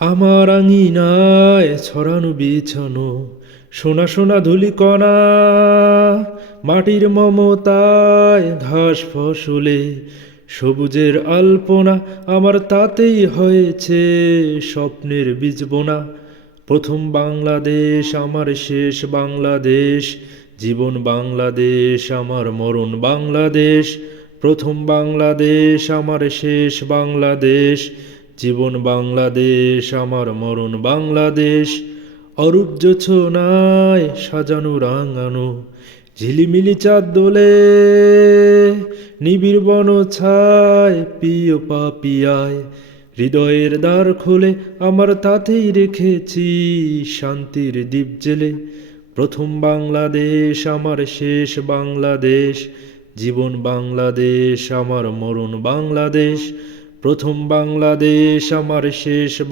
আমার আঙিনায় ছড়ানো বিছানো সোনা সোনা ধূলিকণা, মাটির মমতায় ঘাস ফসলে সবুজের আলপনা, আমার তাতেই হয়েছে স্বপ্নের বীজ বোনা। প্রথম বাংলাদেশ আমার শেষ বাংলাদেশ, জীবন বাংলাদেশ আমার মরণ বাংলাদেশ। প্রথম বাংলাদেশ আমার শেষ বাংলাদেশ, জীবন বাংলাদেশ আমার মরণ বাংলাদেশ। অরূপ জোছনায় সাজানো রাঙানো ঝিলিমিলি চাঁদ দোলে, নিবিড় বন ছায় প্রিয় পাপিয়ায়, হৃদয়ের দ্বার খোলে আমার তাতেই রেখেছি শান্তির দ্বীপ জেলে। প্রথম বাংলাদেশ আমার শেষ বাংলাদেশ, জীবন বাংলাদেশ আমার মরণ বাংলাদেশ। প্রথম বাংলাদেশ আমার শেষ